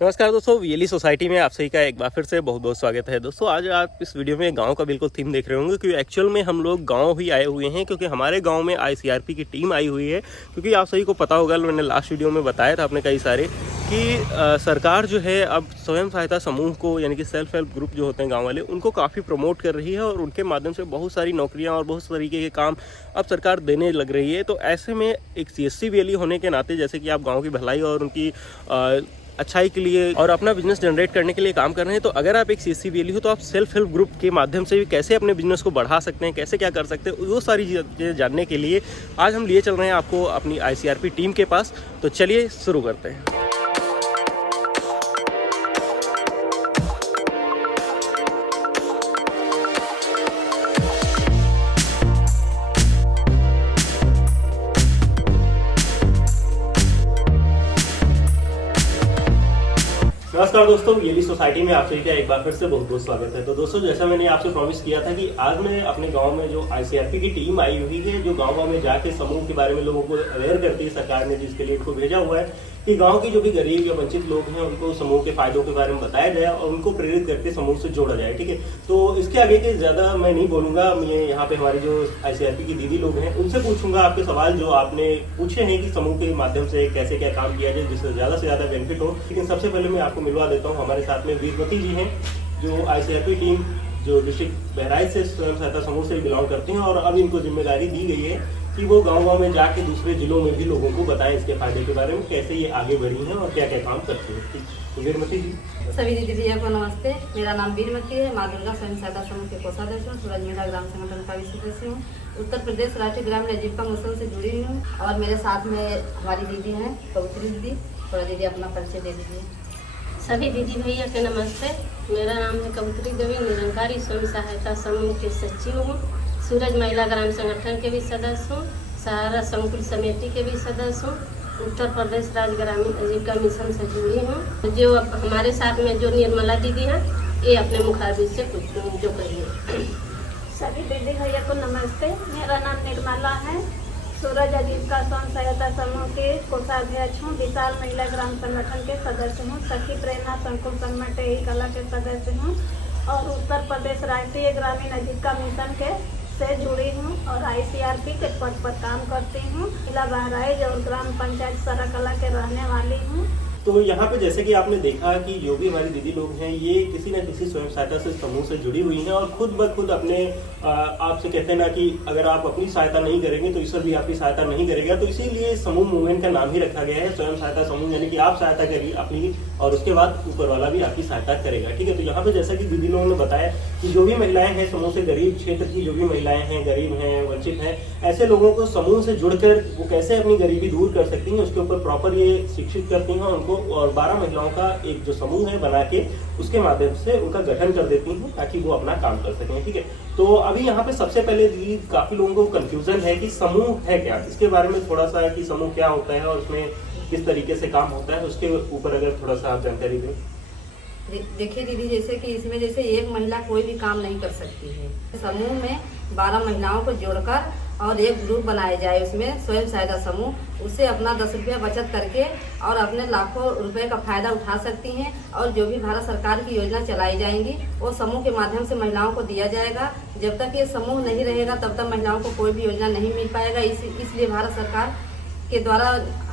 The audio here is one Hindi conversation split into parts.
नमस्कार दोस्तों, वीएलई सोसाइटी में आप सभी का एक बार फिर से बहुत बहुत स्वागत है। दोस्तों आज आप इस वीडियो में गांव का बिल्कुल थीम देख रहे होंगे क्योंकि एक्चुअल में हम लोग गांव ही आए हुए हैं क्योंकि हमारे गांव में आईसीआरपी की टीम आई हुई है। क्योंकि आप सभी को पता होगा, मैंने लास्ट वीडियो में बताया था अपने कई सारे कि सरकार जो है अब स्वयं सहायता समूह को यानी कि सेल्फ हेल्प ग्रुप जो होते हैं गाँव वाले, उनको काफ़ी प्रमोट कर रही है और उनके माध्यम से बहुत सारी नौकरियाँ और बहुत तरीके के काम अब सरकार देने लग रही है। तो ऐसे में एक CSC वीएलई होने के नाते, जैसे कि आप गाँव की भलाई और उनकी अच्छाई के लिए और अपना बिजनेस जनरेट करने के लिए काम कर रहे हैं, तो अगर आप एक CSC वीएलई हो तो आप सेल्फ हेल्प ग्रुप के माध्यम से भी कैसे अपने बिजनेस को बढ़ा सकते हैं, कैसे क्या कर सकते हैं, वो सारी चीज़ें जानने के लिए आज हम लिए चल रहे हैं आपको अपनी ICRP टीम के पास। तो चलिए शुरू करते हैं। नमस्कार दोस्तों, वीएलई सोसाइटी में आप सभी का एक बार फिर से बहुत बहुत स्वागत है। तो दोस्तों, जैसा मैंने आपसे प्रॉमिस किया था कि आज मैं अपने गांव में जो ICRP की टीम आई हुई है, जो गांव में जाके समूह के बारे में लोगों को अवेयर करती है, सरकार ने जिसके लिए इनको भेजा हुआ है कि गांव की जो भी गरीब या वंचित लोग हैं उनको समूह के फायदों के बारे में बताया जाए और उनको प्रेरित करके समूह से जोड़ा जाए। ठीक है, तो इसके आगे के ज्यादा मैं नहीं बोलूंगा। मैं यहाँ पे हमारी जो ICRP की दीदी लोग हैं उनसे पूछूंगा आपके सवाल जो आपने पूछे हैं कि समूह के माध्यम से कैसे क्या काम किया जाए जिससे ज्यादा से ज्यादा बेनिफिट हो। लेकिन सबसे पहले मैं आपको मिलवा देता हूँ, हमारे साथ में वीरमती जी हैं जो ICRP टीम जो डिस्ट्रिक्ट बहराइच से स्वयं सहायता समूह से बिलोंग करते हैं और अब इनको जिम्मेदारी दी गई है कि वो गांव में जाके दूसरे जिलों में भी लोगों को बताएं इसके फायदे के बारे में, कैसे ये आगे बढ़ी हैं और क्या क्या काम करती हैं। तो वीरमती जी। सभी दीदी भैया को नमस्ते। मेरा नाम वीरमती है, माँ दुर्गा स्वयं सहायता समूह के कोषाध्यक्ष हूँ, सूरज महिला ग्राम संगठन का भी सदस्य हूँ, उत्तर प्रदेश राष्ट्रीय ग्रामीण आजीविका मिशन से जुड़ी हुई हूँ। और मेरे साथ में हमारी दीदी हैं कवित्री दीदी। थोड़ा दीदी अपना परिचय दे दीजिए। सभी दीदी भैया के नमस्ते। मेरा नाम है कवित्री देवी, निरंकारी स्वयं सहायता समूह के सचिव हूँ, सूरज महिला ग्राम संगठन के भी सदस्य हूँ, सहारा संकुल समिति के भी सदस्य हूँ, उत्तर प्रदेश राज्य ग्रामीण आजीविका मिशन से जुड़ी हूँ। जो हमारे साथ में जो निर्मला दीदी हैं, ये अपने मुखारबिज से कुछ जो कहिए। सभी दीदी भैया को नमस्ते। मेरा नाम निर्मला है, सूरज आजीविका स्वयं सहायता समूह के कोषाध्यक्ष हूँ, विशाल महिला ग्राम संगठन के सदस्य हूँ, सखी प्रेरणा संकुल संगठन एक कला के सदस्य हूँ और उत्तर प्रदेश राष्ट्रीय ग्रामीण आजीविका मिशन के से जुड़ी हूँ और ICRP के पद पर काम करती हूँ। जिला बहराइच और ग्राम पंचायत सराकला के रहने वाली हूँ। तो यहाँ पे जैसे कि आपने देखा कि जो भी हमारी दीदी लोग हैं ये किसी न किसी स्वयं सहायता से समूह से जुड़ी हुई हैं और खुद ब खुद अपने आपसे कहते हैं ना कि अगर आप अपनी सहायता नहीं करेंगे तो ईश्वर भी आपकी सहायता नहीं करेगा। तो इसीलिए समूह मूवमेंट का नाम ही रखा गया है स्वयं सहायता समूह, यानी कि आप सहायता करिए अपनी और उसके बाद ऊपर वाला भी आपकी सहायता करेगा। ठीक है, तो यहाँ पे जैसा कि दीदी लोगों ने बताया कि जो भी महिलाएं हैं समूह से, गरीब क्षेत्र की जो भी महिलाएं हैं, गरीब हैं, वंचित हैं, ऐसे लोगों को समूह से जुड़कर वो कैसे अपनी गरीबी दूर कर सकती हैं उसके ऊपर प्रॉपर ये शिक्षित करती हैं उनको। और 12 महिलाओं का एक जो समूह है बना के उसके माध्यम से उनका गठन कर देती हैं ताकि वो अपना काम कर सकें। ठीक है, तो अभी यहाँ पे सबसे पहले दीदी काफी लोगों को कंफ्यूजन है कि समूह है क्या, इसके बारे में थोड़ा सा कि समूह क्या होता है और उसमें किस तरीके से काम होता है, उसके ऊपर अगर थोड़ा सा आप जानकारी दें। देखिए दीदी, जैसे कि इसमें जैसे एक महिला कोई भी काम नहीं कर सकती है। समूह में 12 महिलाओं को जोड़कर और एक ग्रुप बनाया जाए, उसमें स्वयं सहायता समूह, उससे अपना 10 रुपया बचत करके और अपने लाखों रुपए का फायदा उठा सकती हैं। और जो भी भारत सरकार की योजना चलाई जाएंगी वो समूह के माध्यम से महिलाओं को दिया जाएगा। जब तक ये समूह नहीं रहेगा तब तक महिलाओं को कोई भी योजना नहीं मिल पाएगा। इसलिए भारत सरकार के द्वारा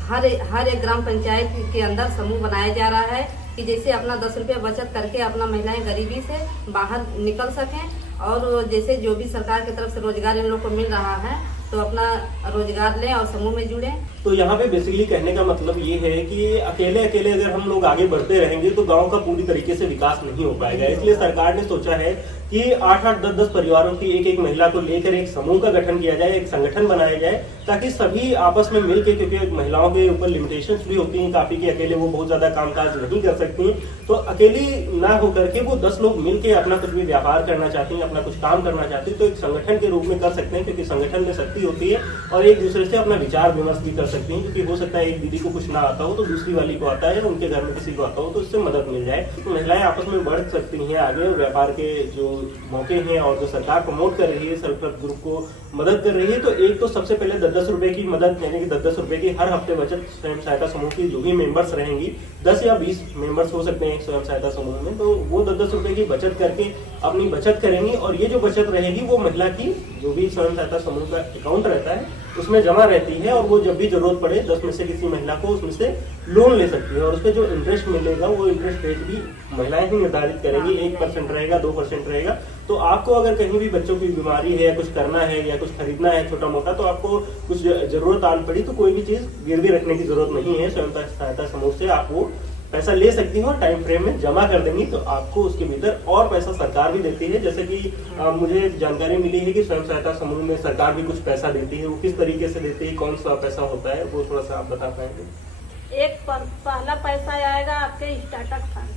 हर एक ग्राम पंचायत के अंदर समूह बनाया जा रहा है कि जैसे अपना 10 रुपया बचत करके अपना महिलाएं गरीबी से बाहर निकल सकें। और जैसे जो भी सरकार की तरफ से रोजगार इन लोग को मिल रहा है तो अपना रोजगार लें और समूह में जुड़ें। तो यहाँ पे बेसिकली कहने का मतलब ये है कि अकेले अगर हम लोग आगे बढ़ते रहेंगे तो गांव का पूरी तरीके से विकास नहीं हो पाएगा। इसलिए सरकार ने सोचा है कि 8-8, 10-10 परिवारों की एक महिला को लेकर एक समूह का गठन किया जाए, एक संगठन बनाया जाए ताकि सभी आपस में मिलकर, क्योंकि महिलाओं के ऊपर लिमिटेशंस भी होती हैं काफी कि अकेले वो बहुत ज्यादा कामकाज नहीं कर सकती, तो अकेली ना होकर के वो 10 लोग मिलकर अपना कुछ भी व्यापार करना चाहती हैं, अपना कुछ काम करना चाहती हैं, तो एक संगठन के रूप में कर सकते हैं। क्योंकि संगठन में शक्ति होती है और एक दूसरे से अपना विचार विमर्श भी कर सकती हैं, क्योंकि हो सकता है एक दीदी को कुछ ना आता हो तो दूसरी वाली को आता है, उनके घर में किसी को आता हो तो उससे मदद मिल जाए। तो महिलाएं आपस में बढ़ सकती हैं आगे, व्यापार के जो मौके हैं और जो सरकार प्रमोट कर रही है सेल्फ हेल्प ग्रुप को मदद कर रही है, तो एक तो सबसे पहले 10-10 रुपए की मदद, यानी कि 10-10 रुपए की हर हफ्ते बचत स्वयं सहायता समूह की जो भी मेंबर्स रहेंगी, 10 या 20 मेंबर्स हो सकते हैं स्वयं सहायता समूह में, तो वो 10-10 रुपए की बचत करके अपनी बचत करेंगी और ये जो बचत रहेगी वो महिला की जो भी स्वयं सहायता समूह का अकाउंट रहता है उसमें जमा रहती है और वो जब भी जरूरत पड़े 10 में से किसी महिला को उसमें से लोन ले सकती है और उसपे जो इंटरेस्ट मिलेगा वो इंटरेस्ट रेट भी महिलाएं ही निर्धारित करेंगी। 1% रहेगा, 2% रहेगा। तो आपको अगर कहीं भी बच्चों की बीमारी है या कुछ करना है या कुछ खरीदना है छोटा मोटा, तो आपको कुछ जरूरत आन पड़ी तो कोई भी चीज गिरवी रखने की जरूरत नहीं है, स्वयं सहायता समूह से आप वो पैसा ले सकती हो और टाइम फ्रेम में जमा कर देंगी तो आपको उसके भीतर और पैसा सरकार भी देती है। जैसे कि मुझे जानकारी मिली है कि स्वयं सहायता समूह में सरकार भी कुछ पैसा देती है, वो किस तरीके से देती है, कौन सा पैसा होता है, वो थोड़ा सा आप बता पाएंगे? एक पहला पैसा आएगा आपके स्टार्टअप फंड,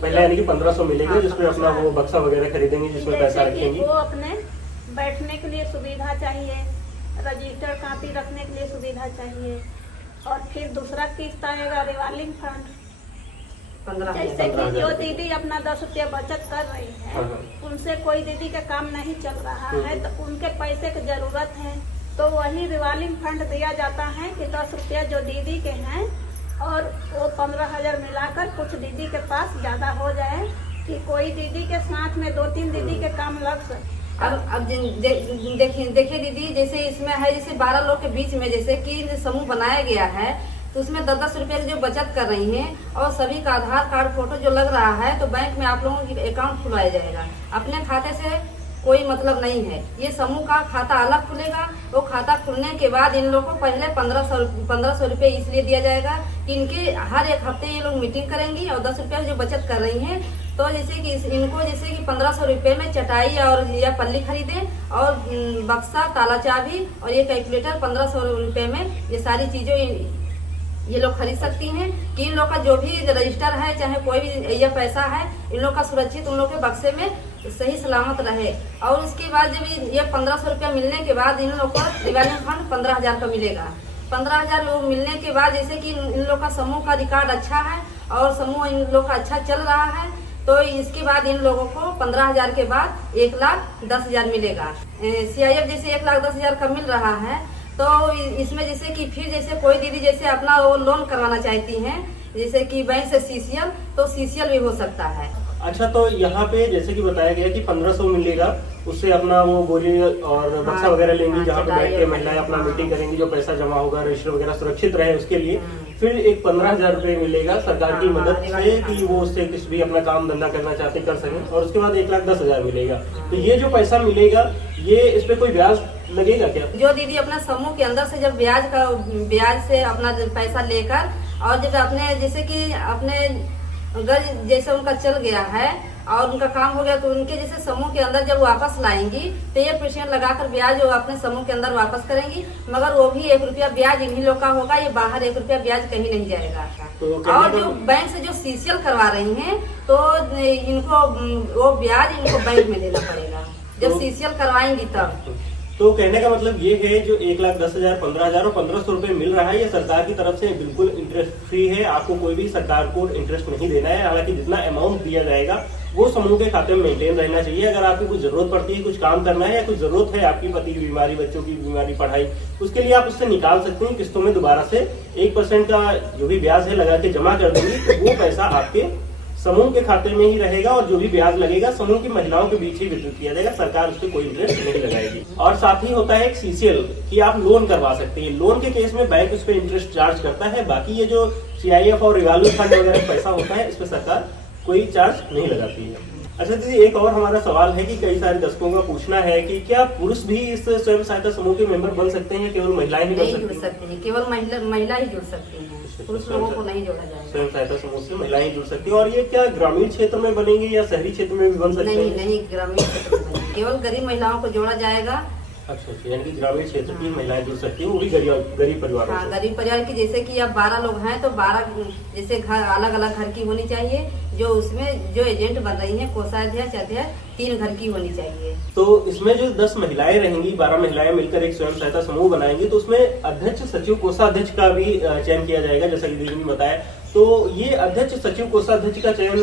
पहले यानी कि 1500 मिलेगा जिसमें अपना वो बक्सा वगैरह खरीदेंगे जिसमें पैसा रखेंगी। वो अपने बैठने के लिए सुविधा चाहिए, रजिस्टर कॉपी रखने के लिए सुविधा चाहिए और फिर दूसरा किस्त आएगा रिवॉल्विंग फंड। जैसे कि जो दीदी अपना 10 रुपया बचत कर रही है, उनसे कोई दीदी का काम नहीं चल रहा है तो उनके पैसे की जरूरत है तो वही रिवॉल्विंग फंड दिया जाता है कि 10 रुपया जो दीदी के हैं और वो 15,000 मिलाकर कुछ दीदी के पास ज्यादा हो जाए कि कोई दीदी के साथ में 2-3 दीदी के काम लग सके। अब देखिए दीदी, जैसे इसमें है जैसे 12 लोग के बीच में जैसे कि समूह बनाया गया है तो उसमें 10-10 रुपए की जो बचत कर रही हैं और सभी का आधार कार्ड फोटो जो लग रहा है तो बैंक में आप लोगों की अकाउंट खुलवाया जाएगा। अपने खाते से कोई मतलब नहीं है, ये समूह का खाता अलग खुलेगा। वो खाता खुलने के बाद इन लोगों को पहले 1500 रुपये इसलिए दिया जाएगा कि इनके हर एक हफ्ते ये लोग मीटिंग करेंगी और 10 रुपये जो बचत कर रही हैं तो जैसे कि इनको जैसे कि 1500 रुपये में चटाई और या पल्ली खरीदे और बक्सा, ताला चाबी और ये कैलकुलेटर 1500 रुपये में ये सारी चीजें ये लोग खरीद सकती हैं कि इन लोग का जो भी रजिस्टर है चाहे कोई भी यह पैसा है इन लोग का सुरक्षित उन लोग के बक्से में सही सलामत रहे। और उसके बाद जब ये 1500 रुपया मिलने के बाद इन लोग को रिवॉल्विंग फंड 15,000 का मिलेगा। 15,000 मिलने के बाद जैसे कि इन लोग का समूह का रिकॉर्ड अच्छा है और समूह इन लोग का अच्छा चल रहा है तो इसके बाद इन लोगों को 15,000 के बाद 1,10,000 मिलेगा। CIF जैसे 1,10,000 का मिल रहा है तो इसमें जैसे कि फिर जैसे कोई दीदी जैसे अपना वो लोन करवाना चाहती हैं जैसे कि बैंक से CCL तो CCL भी हो सकता है। अच्छा, तो यहाँ पे जैसे कि बताया गया कि 1500 मिलेगा, उससे अपना वो बोरी और बक्सा वगैरह लेंगी जहाँ पे बैठ के महिलाएं अपना मीटिंग करेंगी, जो पैसा जमा होगा रजिस्टर वगैरह सुरक्षित रहे उसके लिए। फिर एक 15,000 रुपये मिलेगा सरकार की मदद से कि वो उससे कुछ भी अपना काम धंधा करना चाहते कर सकें और उसके बाद 1,10,000 मिलेगा। तो ये जो पैसा मिलेगा ये इस पे कोई ब्याज लगेगा क्या? जो दीदी अपना समूह के अंदर से जब ब्याज से अपना पैसा लेकर और जब अपने जैसे कि अपने अगर जैसे उनका चल गया है और उनका काम हो गया तो उनके जैसे समूह के अंदर जब वापस लाएंगी तो ये % लगाकर ब्याज वो अपने समूह के अंदर वापस करेंगी, मगर वो भी 1 रुपया ब्याज इन्हीं लोग का होगा, ये बाहर 1 रुपया ब्याज कहीं नहीं जाएगा। तो और जो बैंक से जो CCL करवा रही हैं तो इनको वो ब्याज इनको बैंक में देना पड़ेगा जब CCL करवाएंगी तब। तो कहने का मतलब ये है जो 1,10,000, 15,000 और 1500 रुपए मिल रहा है ये सरकार की तरफ से बिल्कुल इंटरेस्ट फ्री है, आपको कोई भी सरकार को इंटरेस्ट नहीं देना है। हालांकि जितना अमाउंट दिया जाएगा वो समूह के खाते में मेंटेन रहना चाहिए। अगर आपकी कुछ जरूरत पड़ती है, कुछ काम करना है या कुछ जरूरत है आपकी पति की बीमारी, बच्चों की बीमारी, पढ़ाई, उसके लिए आप उससे निकाल सकते हैं किस्तों में दोबारा से 1% का जो भी ब्याज है लगा के जमा कर देंगे तो वो पैसा आपके समूह के खाते में ही रहेगा और जो भी ब्याज लगेगा समूह की महिलाओं के बीच ही वितरित किया जाएगा, सरकार उस पर कोई इंटरेस्ट नहीं लगाएगी। और साथ ही होता है एक CCL कि आप लोन करवा सकते हैं। लोन के केस में बैंक उस पर इंटरेस्ट चार्ज करता है, बाकी ये जो CIF और रिवॉल्विंग फंड वगैरह पैसा होता है इस पर सरकार कोई चार्ज नहीं लगाती है। अच्छा दीदी, एक और हमारा सवाल है कि कई सारे दर्शकों का पूछना है कि क्या पुरुष भी इस स्वयं सहायता समूह के मेंबर बन सकते हैं, केवल महिलाएं ही नहीं जुड़ सकती हैं? केवल महिला ही जुड़ सकती हैं, पुरुष लोगों को नहीं जोड़ा जाएगा। स्वयं सहायता समूह से महिलाएं जुड़ सकती हैं। और ये क्या ग्रामीण क्षेत्र में बनेंगे या शहरी क्षेत्र में भी बन सकते हैं? नहीं, ग्रामीण क्षेत्र में केवल गरीब महिलाओं को जोड़ा जाएगा अच्छा अच्छा, यानी कि ग्रामीण क्षेत्र की महिलाएं जुड़ सकती हैं, वो भी गरीब परिवारों हाँ, से। गरीब परिवार की, जैसे कि अब 12 लोग हैं तो 12 जैसे घर अलग अलग घर की होनी चाहिए, जो उसमें जो एजेंट बन रही हैं कोषाध्यक्ष अध्यक्ष 3 घर की होनी चाहिए। तो इसमें जो 10 महिलाएं रहेंगी, 12 महिलाएं मिलकर एक स्वयं सहायता समूह बनाएंगी, तो उसमें अध्यक्ष सचिव कोषाध्यक्ष का भी चयन किया जाएगा, जैसा कि दीदी ने बताया। तो ये अध्यक्ष सचिव कोषाध्यक्ष का चयन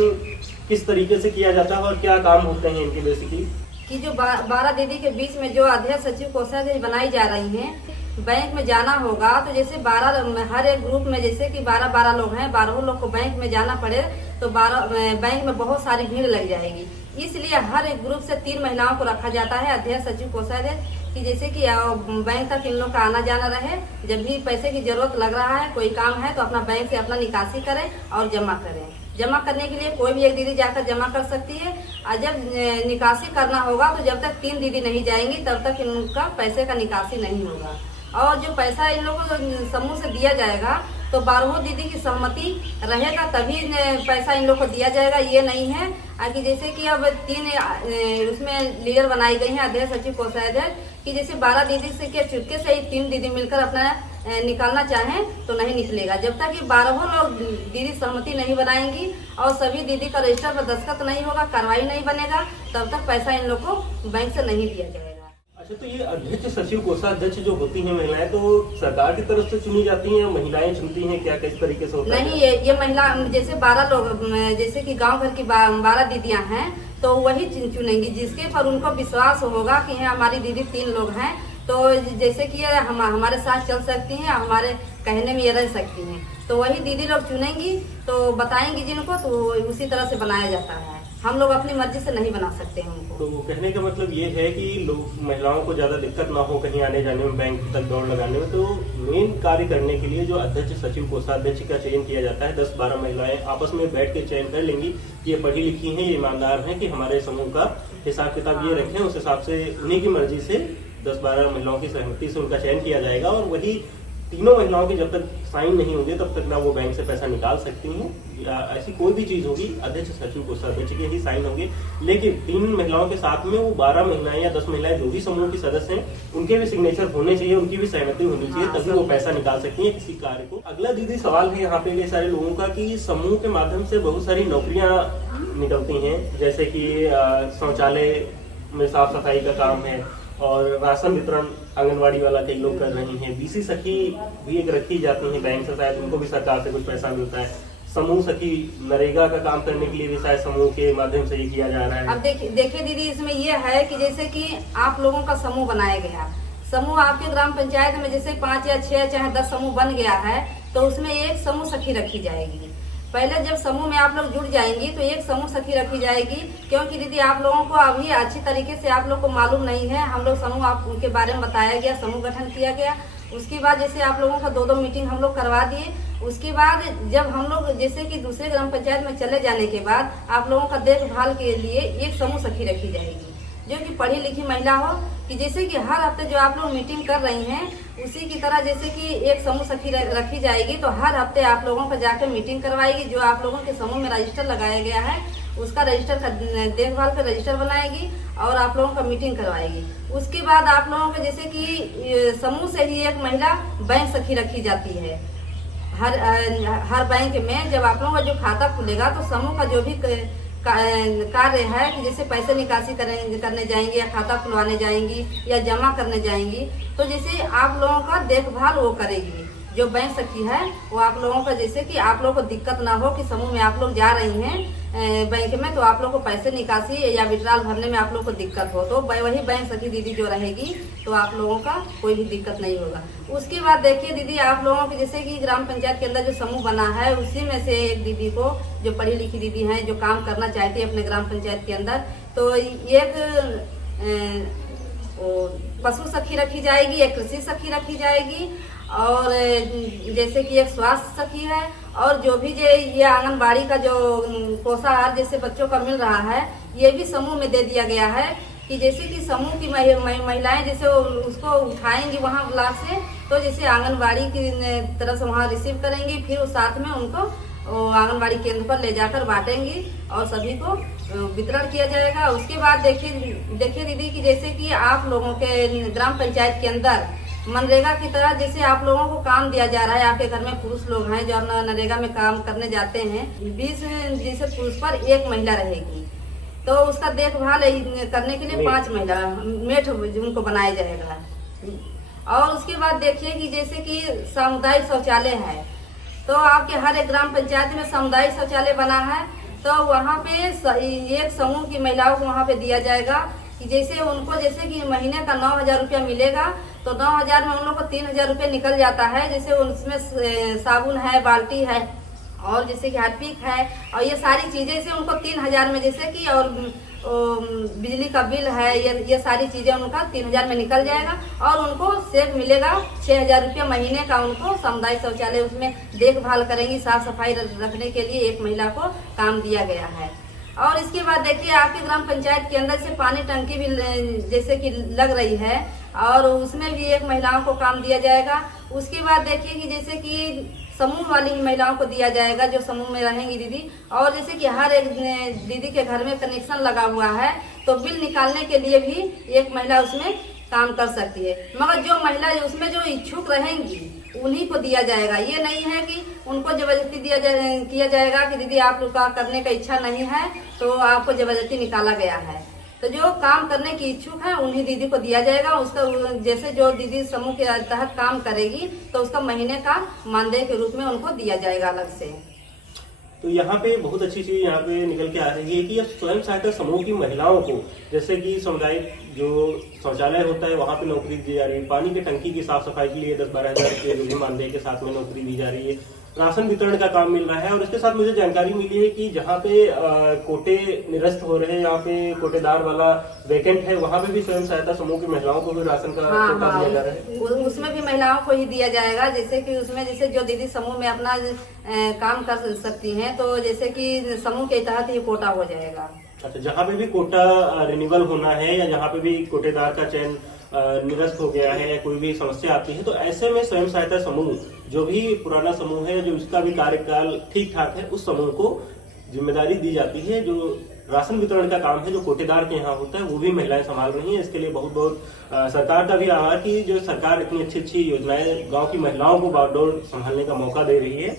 किस तरीके से किया जाता है और क्या काम होते हैं इनके बेसिकली? कि जो 12 दीदी के बीच में जो अध्यक्ष सचिव कोषाध्यक्ष बनाई जा रही हैं, बैंक में जाना होगा तो जैसे 12 हर एक ग्रुप में जैसे कि 12 लोग हैं, 12 लोग को बैंक में जाना पड़े तो 12 बैंक में बहुत सारी भीड़ लग जाएगी। इसलिए हर एक ग्रुप से 3 महिलाओं को रखा जाता है अध्यक्ष सचिव कोषाध्यक्ष, कि जैसे कि बैंक तक इन लोग का आना जाना रहे। जब भी पैसे की जरूरत लग रहा है, कोई काम है, तो अपना बैंक से अपना निकासी करें और जमा करें। जमा करने के लिए कोई भी एक दीदी जाकर जमा कर सकती है, और जब निकासी करना होगा तो जब तक 3 दीदी नहीं जाएंगी तब तक इनका पैसे का निकासी नहीं होगा। और जो पैसा इन लोगों को समूह से दिया जाएगा तो 12 दीदी की सहमति रहेगा तभी पैसा इन लोग को दिया जाएगा। ये नहीं है कि जैसे कि अब 3 उसमें लीडर बनाई गई हैं अध्यक्ष सचिव कोषाध्यक्ष, कि जैसे 12 दीदी से के चुटके से ही 3 दीदी मिलकर अपना निकालना चाहें तो नहीं निकलेगा। जब तक ये 12 लोग दीदी सहमति नहीं बनाएंगी और सभी दीदी का रजिस्टर पर दस्तखत नहीं होगा, कार्रवाई नहीं बनेगा, तब तक पैसा इन लोग को बैंक से नहीं दिया जाएगा। अच्छा, तो ये अध्यक्ष सचिव कोषाध्यक्ष जो होती हैं महिलाएं, तो सरकार की तरफ से चुनी जाती हैं, महिलाएं चुनती हैं, क्या किस तरीके से होता है? नहीं, ये महिला जैसे 12 लोग, जैसे कि गांव घर की 12 दीदियां हैं तो वही चुनेंगी जिसके पर उनको विश्वास होगा कि हमारी दीदी 3 लोग हैं, तो जैसे कि ये हमारे साथ चल सकती हैं, हमारे कहने में ये रह सकती हैं, तो वही दीदी लोग चुनेंगी, तो बताएंगी जिनको, तो उसी तरह से बनाया जाता है। हम लोग अपनी मर्जी से नहीं बना सकते हैं उनको। तो कहने का मतलब ये है कि लोग महिलाओं को ज्यादा दिक्कत ना हो कहीं आने जाने में, बैंक तक दौड़ लगाने में, तो मेन कार्य करने के लिए जो अध्यक्ष सचिव कोषाध्यक्ष का चयन किया जाता है, 10-12 महिलाएं आपस में बैठ के चयन कर लेंगी, ये पढ़ी लिखी हैं, ये ईमानदार हैं कि हमारे समूह का हिसाब किताब ये रखें, उस हिसाब से उन्हीं की मर्जी से 10-12 महिलाओं की सहमति से उनका चयन किया जाएगा। और वही तीनों महिलाओं के जब तक साइन नहीं होंगे तब तक ना वो बैंक से पैसा निकाल सकती हैं, या ऐसी कोई भी चीज होगी अध्यक्ष सचिव कोषाध्यक्ष के ही साइन होंगे। लेकिन 3 महिलाओं के साथ में वो 12 महिलाएं या 10 महिलाएं जो भी समूह की सदस्य हैं, उनके भी सिग्नेचर होने चाहिए, उनकी भी सहमति होनी चाहिए, तभी वो पैसा निकाल सकती है किसी कार्य को। अगला दीदी सवाल है यहाँ पे कई सारे लोगों का कि समूह के माध्यम से बहुत सारी नौकरियां निकलती हैं, जैसे कि शौचालय में साफ सफाई का काम है, और राशन वितरण आंगनवाड़ी वाला कई लोग कर रही हैं, बीसी सखी भी एक रखी जाती है बैंक से, शायद उनको भी सरकार से कुछ पैसा मिलता है, समूह सखी नरेगा का काम करने के लिए भी शायद समूह के माध्यम से ही किया जा रहा है। अब देखिए दीदी, इसमें ये है कि जैसे कि आप लोगों का समूह बनाया गया, समूह आपके ग्राम पंचायत में जैसे 5 या 6 चाहे 10 समूह बन गया है, तो उसमें एक समूह सखी रखी जाएगी। पहले जब समूह में आप लोग जुड़ जाएंगी तो एक समूह सखी रखी जाएगी, क्योंकि दीदी आप लोगों को अभी अच्छी तरीके से आप लोग को मालूम नहीं है। हम लोग समूह आप उनके बारे में बताया गया, समूह गठन किया गया, उसके बाद जैसे आप लोगों का 2-2 मीटिंग हम लोग करवा दिए। उसके बाद जब हम लोग जैसे कि दूसरे ग्राम पंचायत में चले जाने के बाद आप लोगों का देखभाल के लिए एक समूह सखी रखी जाएगी, जो कि पढ़ी लिखी महिला हो, कि जैसे कि हर हफ्ते जो आप लोग मीटिंग कर रही हैं उसी की तरह जैसे कि एक समूह सखी रखी जाएगी, तो हर हफ्ते आप लोगों को जाकर मीटिंग करवाएगी। जो आप लोगों के समूह में रजिस्टर लगाया गया है उसका रजिस्टर का देखभाल का रजिस्टर बनाएगी और आप लोगों का मीटिंग करवाएगी। उसके बाद आप लोगों को जैसे कि समूह से ही एक महिला बैंक सखी रखी जाती है। हर बैंक में जब आप लोगों का जो खाता खुलेगा तो समूह का जो भी कार्य है कि जैसे पैसे निकासी करने जाएंगी या खाता खुलवाने जाएंगी या जमा करने जाएंगी, तो जैसे आप लोगों का देखभाल वो करेगी। जो बैंक सखी है वो आप लोगों का जैसे कि आप लोगों को दिक्कत ना हो कि समूह में आप लोग जा रही हैं बैंक में, तो आप लोग को पैसे निकासी या विड्रॉल भरने में आप लोग को दिक्कत हो, तो वही बैंक सखी दीदी जो रहेगी तो आप लोगों का कोई भी दिक्कत नहीं होगा। उसके बाद देखिए दीदी, आप लोगों के जैसे कि ग्राम पंचायत के अंदर जो समूह बना है उसी में से एक दीदी को, जो पढ़ी लिखी दीदी हैं, जो काम करना चाहती है अपने ग्राम पंचायत के अंदर, तो एक पशु सखी रखी जाएगी, एक कृषि सखी रखी जाएगी, और जैसे कि एक स्वास्थ्य सखी है, और जो भी ये आंगनबाड़ी का जो पोषाहार जैसे बच्चों का मिल रहा है ये भी समूह में दे दिया गया है, कि जैसे कि समूह की महिलाएं जैसे उसको उठाएंगी वहाँ ब्लॉक से, तो जैसे आंगनबाड़ी की तरफ से वहाँ रिसीव करेंगी, फिर उस साथ में उनको आंगनबाड़ी केंद्र पर ले जाकर बांटेंगी और सभी को वितरण किया जाएगा। उसके बाद देखिए दीदी कि जैसे कि आप लोगों के ग्राम पंचायत के अंदर मनरेगा की तरह जैसे आप लोगों को काम दिया जा रहा है, आपके घर में पुरुष लोग हैं जो अपना नरेगा में काम करने जाते हैं, 20 जैसे पुरुष पर 1 महिला रहेगी, तो उसका देखभाल करने के लिए 5 महिला मेट उनको बनाया जाएगा। और उसके बाद देखिए कि जैसे कि सामुदायिक शौचालय है, तो आपके हर एक ग्राम पंचायत में सामुदायिक शौचालय बना है, तो वहाँ पे एक समूह की महिलाओं को वहाँ पे दिया जाएगा कि जैसे उनको जैसे कि महीने का 9,000 रुपया मिलेगा, तो 9,000 में उन लोग को 3,000 रुपया निकल जाता है। जैसे उसमें साबुन है, बाल्टी है और जैसे कि हार्पिक है और ये सारी चीजें से उनको 3,000 में जैसे कि और बिजली का बिल है, ये सारी चीजें उनका 3,000 में निकल जाएगा और उनको सेव मिलेगा 6,000 रुपया महीने का। उनको सामुदायिक शौचालय उसमें देखभाल करेंगी, साफ सफाई रखने के लिए 1 महिला को काम दिया गया है। और इसके बाद देखिए आपके ग्राम पंचायत के अंदर से पानी टंकी भी जैसे कि लग रही है और उसमें भी 1 महिलाओं को काम दिया जाएगा। उसके बाद देखिए कि जैसे कि समूह वाली महिलाओं को दिया जाएगा जो समूह में रहेंगी दीदी, और जैसे कि हर एक दीदी के घर में कनेक्शन लगा हुआ है, तो बिल निकालने के लिए भी 1 महिला उसमें काम कर सकती है। मगर जो महिला उसमें जो इच्छुक रहेंगी उन्हीं को दिया जाएगा। ये नहीं है कि उनको जबरदस्ती किया जाएगा कि दीदी आप लोग का करने का इच्छा नहीं है तो आपको जबरदस्ती निकाला गया है। तो जो काम करने की इच्छुक है उन्हीं दीदी को दिया जाएगा। उसका जैसे जो दीदी समूह के तहत काम करेगी तो उसका महीने का मानदेय के रूप में उनको दिया जाएगा अलग से। तो यहाँ पे बहुत अच्छी चीज यहाँ पे निकल के आ रही है कि अब स्वयं सहायता समूह की महिलाओं को जैसे कि सामुदायिक जो शौचालय होता है वहाँ पे नौकरी दी जा रही है, पानी की टंकी की साफ सफाई के लिए 10-12 हजार रुपये जो भी मानदेय के साथ में नौकरी दी जा रही है, राशन वितरण का काम मिल रहा है। और इसके साथ मुझे जानकारी मिली है कि जहाँ पे कोटे निरस्त हो रहे हैं, यहाँ पे कोटेदार वाला वैकेंट है, वहाँ पे भी स्वयं सहायता समूह की महिलाओं को भी राशन का कोटा दिया जा रहा है। उसमें भी महिलाओं को ही दिया जाएगा। जैसे कि उसमें जैसे जो दीदी समूह में अपना काम कर सकती हैं, तो जैसे कि समूह के तहत ही कोटा हो जाएगा। अच्छा, जहाँ पे भी कोटा रिन्यूअल होना है या जहाँ पे भी कोटेदार का चयन निरस्त हो गया है या कोई भी समस्या आती है, तो ऐसे में स्वयं सहायता समूह जो भी पुराना समूह है, जो इसका भी कार्यकाल ठीक ठाक है, उस समूह को जिम्मेदारी दी जाती है। जो राशन वितरण का काम है जो कोटेदार के यहाँ होता है वो भी महिलाएं संभाल रही हैं। इसके लिए बहुत बहुत सरकार का भी आभार कि जो सरकार इतनी अच्छी अच्छी योजनाएं गाँव की महिलाओं को बागडोर संभालने का मौका दे रही है।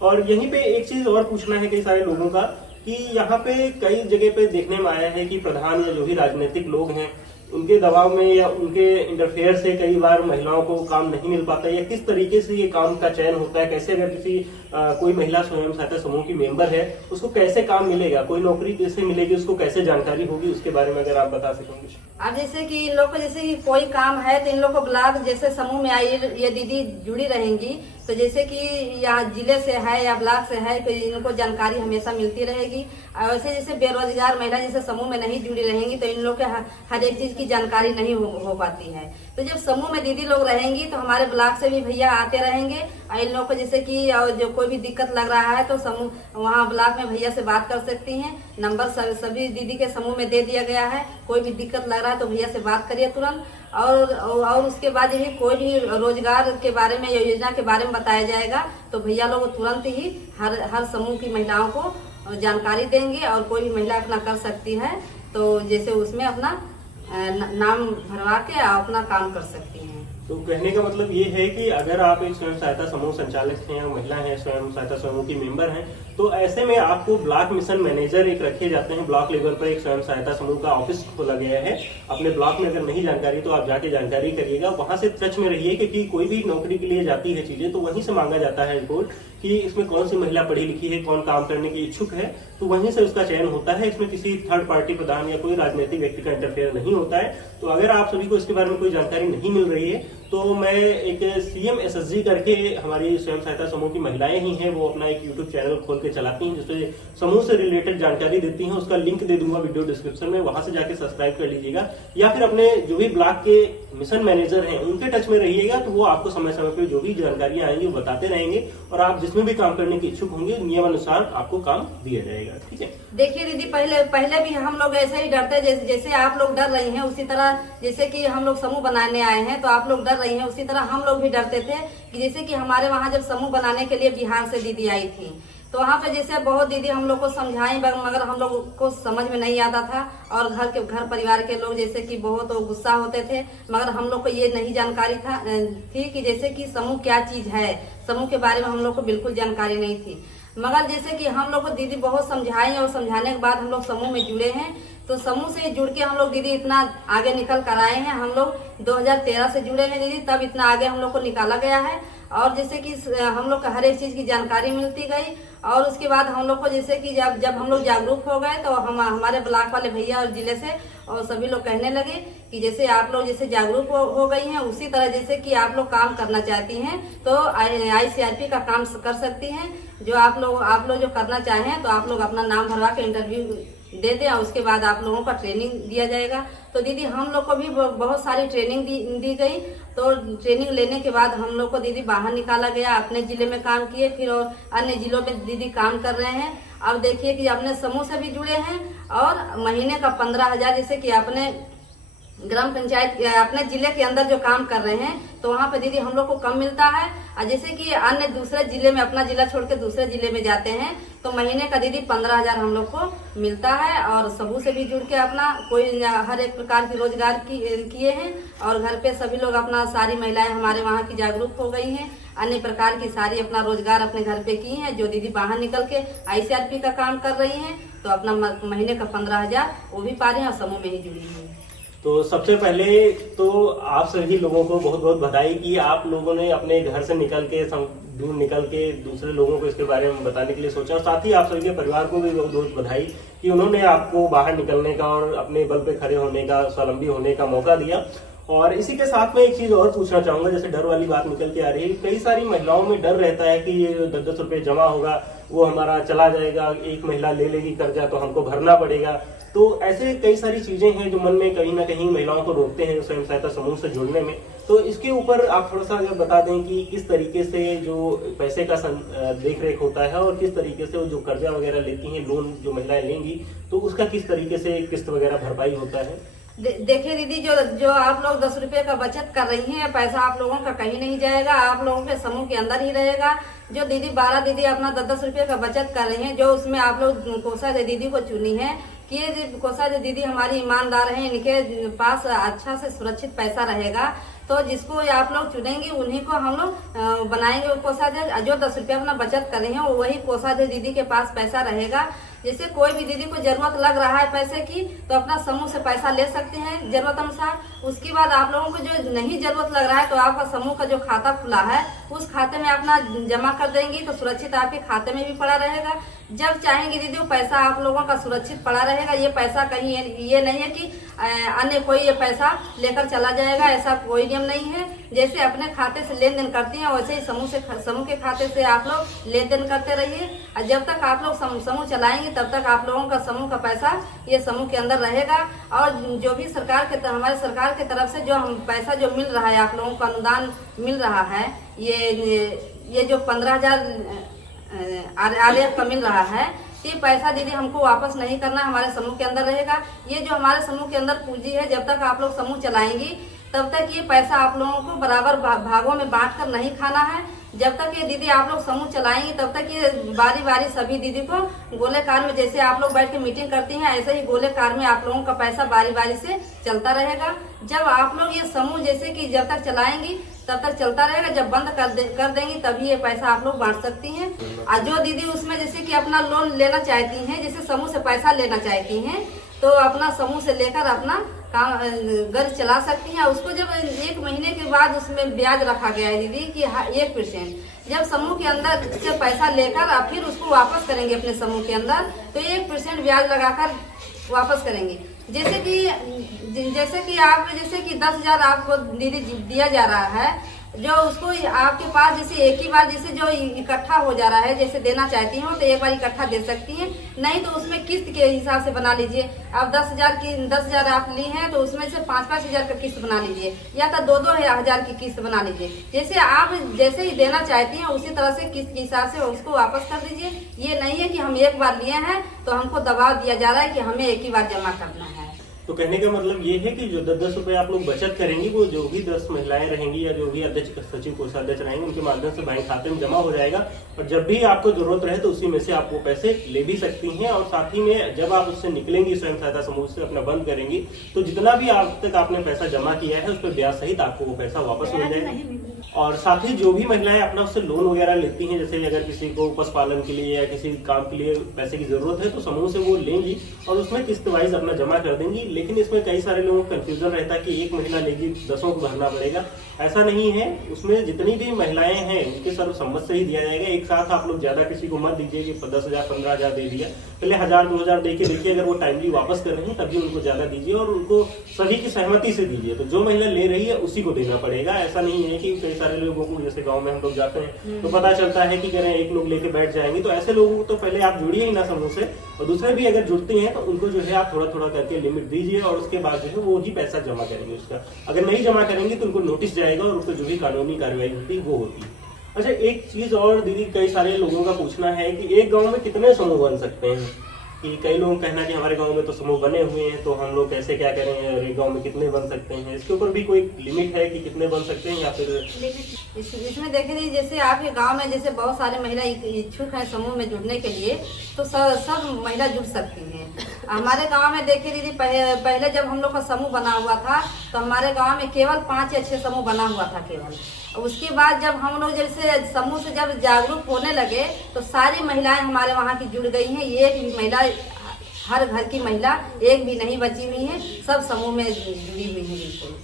और यहीं पे एक चीज और पूछना है कई सारे लोगों का कि यहाँ पे कई जगह पे देखने में आया है कि प्रधान या जो भी राजनीतिक लोग हैं उनके दबाव में या उनके इंटरफेयर से कई बार महिलाओं को काम नहीं मिल पाता, या किस तरीके से ये काम का चयन होता है, कैसे अगर किसी कोई महिला स्वयं सहायता समूह की मेंबर है उसको कैसे काम मिलेगा, कोई नौकरी कैसे मिलेगी, उसको कैसे जानकारी होगी, उसके बारे में अगर आप बता सकेंगे। अब जैसे कि इन लोग को जैसे कि कोई काम है तो इन लोग को ब्लॉक जैसे समूह में आई ये दीदी जुड़ी रहेंगी, तो जैसे कि यहाँ जिले से है या ब्लॉक से है तो इनको जानकारी हमेशा मिलती रहेगी। और वैसे जैसे बेरोजगार महिला जैसे समूह में नहीं जुड़ी रहेंगी तो इन लोग के हर एक चीज की जानकारी नहीं हो पाती है। तो जब समूह में दीदी लोग रहेंगी तो हमारे ब्लॉक से भी भैया आते रहेंगे और इन लोग को जैसे कि जो कोई भी दिक्कत लग रहा है तो समूह वहाँ ब्लॉक में भैया से बात कर सकती हैं। नंबर सभी दीदी के समूह में दे दिया गया है, कोई भी दिक्कत लग रहा है तो भैया से बात करिए तुरंत। और उसके बाद यही कोई भी रोजगार के बारे में या योजना के बारे में बताया जाएगा तो भैया लोग तुरंत ही हर समूह की महिलाओं को जानकारी देंगे और कोई भी महिला अपना कर सकती है तो जैसे उसमें अपना नाम भरवा के अपना काम कर सकती हैं। तो कहने का मतलब ये है कि अगर आप एक स्वयं सहायता समूह संचालक हैं या महिला हैं, स्वयं सहायता समूह की मेंबर हैं, तो ऐसे में आपको ब्लॉक मिशन मैनेजर एक रखे जाते हैं। ब्लॉक लेवल पर एक स्वयं सहायता समूह का ऑफिस खोला गया है। अपने ब्लॉक में अगर नहीं जानकारी तो आप जाके जानकारी करिएगा, वहां से टच में रहिए, क्योंकि कोई भी नौकरी के लिए जाती है चीजें तो वहीं से मांगा जाता है रिपोर्ट कि इसमें कौन सी महिला पढ़ी लिखी है, कौन काम करने की इच्छुक है, तो वहीं से उसका चयन होता है। इसमें किसी थर्ड पार्टी प्रधान या कोई राजनीतिक व्यक्ति का इंटरफेयर नहीं होता है। तो अगर आप सभी को इसके बारे में कोई जानकारी नहीं मिल रही है तो मैं एक CMSSG करके हमारी स्वयं सहायता समूह की महिलाएं ही हैं, वो अपना एक YouTube चैनल खोल के चलाती हैं जिससे समूह से रिलेटेड जानकारी देती हैं। उसका लिंक दे दूंगा वीडियो डिस्क्रिप्शन में, वहां से जाके सब्सक्राइब कर लीजिएगा। या फिर अपने जो भी ब्लॉक के मिशन मैनेजर हैं उनके टच में रहिएगा, तो वो आपको समय समय पर जो भी जानकारियां आएंगी वो बताते रहेंगे और आप जिसमें भी काम करने के इच्छुक होंगे नियम अनुसार आपको काम दिया जाएगा। ठीक है। देखिए दीदी, पहले भी हम लोग ऐसे ही डरते, जैसे आप लोग डर रही हैं उसी तरह, जैसे कि हम लोग समूह बनाने आए हैं तो आप लोग डर रही हैं उसी तरह हम लोग भी डरते थे कि जैसे कि हमारे वहाँ जब समूह बनाने के लिए बिहार से दीदी आई थी तो वहाँ पे जैसे बहुत दीदी हम लोग को समझाई मगर हम लोग को समझ में नहीं आता था। और घर परिवार के लोग जैसे कि बहुत गुस्सा होते थे, मगर हम लोग को ये नहीं जानकारी थी कि जैसे कि समूह क्या चीज है। समूह के बारे में हम लोग को बिल्कुल जानकारी नहीं थी। मगर जैसे कि हम लोग को दीदी बहुत समझाई और समझाने के बाद हम लोग समूह में जुड़े हैं। तो समूह से जुड़ के हम लोग दीदी इतना आगे निकल कर आए हैं। हम लोग 2013 से जुड़े हैं दीदी, तब इतना आगे हम लोग को निकाला गया है। और जैसे कि हम लोग को हर एक चीज की जानकारी मिलती गई। और उसके बाद हम लोग को जैसे कि जब हम लोग जागरूक हो गए तो हमारे ब्लॉक वाले भैया और जिले से और सभी लोग कहने लगे कि जैसे आप लोग जैसे जागरूक हो गई हैं, उसी तरह जैसे कि आप लोग काम करना चाहती हैं तो ICRP का काम कर सकती हैं। जो आप लोग जो करना चाहें तो आप लोग अपना नाम भरवा के इंटरव्यू दे दें और उसके बाद आप लोगों का ट्रेनिंग दिया जाएगा। तो दीदी हम लोग को भी बहुत सारी ट्रेनिंग दी गई। तो ट्रेनिंग लेने के बाद हम लोग को दीदी बाहर निकाला गया, अपने जिले में काम किए, फिर और अन्य जिलों में दीदी काम कर रहे हैं। अब देखिए कि अपने समूह से भी जुड़े हैं और महीने का 15,000 जैसे कि अपने ग्राम पंचायत अपने जिले के अंदर जो काम कर रहे हैं तो वहाँ पे दीदी हम लोग को कम मिलता है। और जैसे कि अन्य दूसरे जिले में अपना जिला छोड़ के दूसरे जिले में जाते हैं तो महीने का दीदी 15,000 हम लोग को मिलता है। और समूह से भी जुड़ के अपना कोई हर एक प्रकार की रोजगार किए हैं। और घर पे सभी लोग अपना सारी महिलाएं हमारे वहाँ की जागरूक हो गई हैं, अन्य प्रकार की सारी अपना रोजगार अपने घर पे की हैं। जो दीदी बाहर निकल के ICRP का काम कर रही हैं तो अपना महीने का 15,000 वो भी पा रही हैं और समूह में ही जुड़ी हैं। तो सबसे पहले तो आप सभी लोगों को बहुत बहुत बधाई कि आप लोगों ने अपने घर से दूर निकल के दूसरे लोगों को इसके बारे में बताने के लिए सोचा। और साथ ही आप सभी के परिवार को भी बहुत बहुत बधाई कि उन्होंने आपको बाहर निकलने का और अपने बल पे खड़े होने का, स्वावलंबी होने का मौका दिया। और इसी के साथ में एक चीज और पूछना चाहूंगा, जैसे डर वाली बात निकल के आ रही है, कई सारी महिलाओं में डर रहता है कि ये 10-10 रुपए जमा होगा वो हमारा चला जाएगा, एक महिला ले लेगी कर्जा तो हमको भरना पड़ेगा। तो ऐसे कई सारी चीजें हैं जो मन में कहीं ना कहीं महिलाओं को रोकते हैं स्वयं सहायता समूह से जुड़ने में। तो इसके ऊपर आप थोड़ा सा अगर बता दें कि किस तरीके से जो पैसे का देख रेख होता है और किस तरीके से वो जो कर्जा वगैरह लेती हैं, लोन जो महिलाएं लेंगी, तो उसका किस तरीके से किस्त वगैरह भरपाई होता है। देखिए दीदी, जो आप लोग 10 रुपए का बचत कर रही हैं, पैसा आप लोगों का कहीं नहीं जाएगा, आप लोगों के समूह के अंदर ही रहेगा। जो दीदी 12 दीदी अपना 10-10 रुपए का बचत कर रही हैं, जो उसमें आप लोग कोषाध्यक्ष दीदी को चुनी है कि ये कोषाध्यक्ष दीदी हमारी ईमानदार हैं, इनके पास अच्छा से सुरक्षित पैसा रहेगा। तो जिसको आप लोग चुनेंगे उन्हीं को हम लोग बनाएंगे कोषाध्यक्ष। जो 10 रुपया अपना बचत कर रहे हैं वही कोषाध्यक्ष दीदी के पास पैसा रहेगा। जैसे कोई भी दीदी को जरूरत लग रहा है पैसे की तो अपना समूह से पैसा ले सकते हैं जरूरत अनुसार। उसके बाद आप लोगों को जो नहीं जरूरत लग रहा है तो आपका समूह का जो खाता खुला है उस खाते में अपना जमा कर देंगी तो सुरक्षित आपके खाते में भी पड़ा रहेगा। जब चाहेंगे दीदी वो पैसा आप लोगों का सुरक्षित पड़ा रहेगा। ये पैसा कहीं ये नहीं है कि अन्य कोई ये पैसा लेकर चला जाएगा, ऐसा कोई नियम नहीं है। जैसे अपने खाते से लेन देन करती हैं वैसे ही समूह के खाते से आप लोग लेन देन करते रहिए। और जब तक आप लोग समूह चलाएंगे तब तक आप लोगों का समूह का पैसा ये समूह के अंदर रहेगा। और जो भी हमारे सरकार की तरफ से जो पैसा जो मिल रहा है, आप लोगों को अनुदान मिल रहा है, ये जो 15,000 RF का मिल रहा है, ये पैसा दीदी हमको वापस नहीं करना, हमारे समूह के अंदर रहेगा। ये जो हमारे समूह के अंदर पूंजी है, जब तक आप लोग समूह चलाएंगी तब तक ये पैसा आप लोगों को बराबर भागों में बांट कर नहीं खाना है। जब तक ये दीदी आप लोग समूह चलाएंगी तब तक ये बारी बारी सभी दीदी को गोले कार में, जैसे आप लोग बैठ के मीटिंग करती हैं ऐसे ही गोले कार में आप लोगों का पैसा बारी बारी से चलता रहेगा। जब आप लोग ये समूह जैसे कि जब तक चलाएंगी तब तक चलता रहेगा, जब बंद कर देंगी तभी ये पैसा आप लोग बांट सकती हैं। और जो दीदी उसमें जैसे कि अपना लोन लेना चाहती हैं, जैसे समूह से पैसा लेना चाहती हैं तो अपना समूह से लेकर अपना घर चला सकती हैं। उसको जब 1 महीने के बाद उसमें ब्याज रखा गया है दीदी कि 1%। जब समूह के अंदर से पैसा लेकर और फिर उसको वापस करेंगे अपने समूह के अंदर तो 1% ब्याज लगाकर वापस करेंगे। जैसे कि आप 10,000 आपको दीदी दिया जा रहा है, जो उसको आपके पास जैसे एक ही बार जैसे जो इकट्ठा हो जा रहा है, जैसे देना चाहती हो तो एक बार इकट्ठा दे सकती हैं, नहीं तो उसमें किस्त के हिसाब से बना लीजिए। आप 10,000 आप ली हैं तो उसमें से 5-5 हजार का किस्त बना लीजिए या तो 2-2 हजार की किस्त बना लीजिए। जैसे आप जैसे ही देना चाहती हैं उसी तरह से किस्त के हिसाब से उसको वापस कर दीजिए। ये नहीं है कि हम एक बार लिए हैं तो हमको दबाव दिया जा रहा है कि हमें एक ही बार जमा करना है। तो कहने का मतलब ये है कि जो 10-10 रुपए आप लोग बचत करेंगी, वो जो भी 10 महिलाएं रहेंगी या जो भी अध्यक्ष सचिव कोषाध्यक्ष रहेंगे, उनके माध्यम से बैंक खाते में जमा हो जाएगा और जब भी आपको जरूरत रहे तो उसी में से आप वो पैसे ले भी सकती हैं। और साथ ही में जब आप उससे निकलेंगी, स्वयं सहायता समूह से अपना बंद करेंगी, तो जितना भी अब तक आपने पैसा जमा किया है उस पर ब्याज सहित आपको वो पैसा वापस मिल जाएगा। और साथ ही जो भी महिलाएं अपना उससे लोन वगैरह लेती हैं, जैसे अगर किसी को पशुपालन के लिए या किसी काम के लिए पैसे की जरूरत है तो समूह से वो लेंगी और उसमें किस्त वाइज अपना जमा कर देंगी। लेकिन इसमें कई सारे लोगों को कंफ्यूजन रहता है कि एक महिला लेगी 10 को भरना पड़ेगा, ऐसा नहीं है। उसमें जितनी भी महिलाएं हैं उनके सर्वसम्मत से ही दिया जाएगा। एक साथ आप लोग ज्यादा किसी को मत दीजिए कि 10,000 15,000 दे दिया, पहले 1,000-2,000 दे के देखिए, अगर वो टाइमली वापस कर रहे हैं तभी उनको ज्यादा दीजिए और उनको सभी की सहमति से दीजिए। तो जो महिला ले रही है उसी को देना पड़ेगा। ऐसा नहीं है कि कई सारे लोगों को, जैसे गाँव में हम लोग जाते हैं तो पता चलता है कि करें एक लोग लेके बैठ जाएंगे, तो ऐसे लोगों को तो पहले आप जुड़िए ही ना समूह से, और दूसरे भी अगर जुड़ती हैं तो उनको जो है आप थोड़ा थोड़ा करके लिमिट दीजिए और उसके बाद जो है वो ही पैसा जमा करेंगे उसका। अगर नहीं जमा करेंगे तो उनको नोटिस जाएगा और उनको जो भी कानूनी कार्रवाई होती है वो होती है। अच्छा, एक चीज और दीदी, कई सारे लोगों का पूछना है कि एक गांव में कितने समूह बन सकते हैं? कि कई लोग कहना कि हमारे गांव में तो समूह बने हुए हैं, तो हम लोग कैसे क्या करें और एक गांव में कितने बन सकते हैं? इसके ऊपर भी कोई लिमिट है कि कितने बन सकते हैं या फिर? इसमें देखिए, जैसे आपके गांव में जैसे बहुत सारे महिला इच्छुक हैं समूह में जुड़ने के लिए, तो सब महिला जुड़ सकती हैं। हमारे गांव में देखिए दीदी, पहले जब हम लोग का समूह बना हुआ था तो हमारे गांव में केवल 5 या 6 समूह बना हुआ था केवल। उसके बाद जब हम लोग जैसे समूह से जब जागरूक होने लगे तो सारी महिलाएं हमारे वहाँ की जुड़ गई हैं। एक भी महिला, हर घर की महिला एक भी नहीं बची हुई है, सब समूह में जुड़ी हुई है बिल्कुल।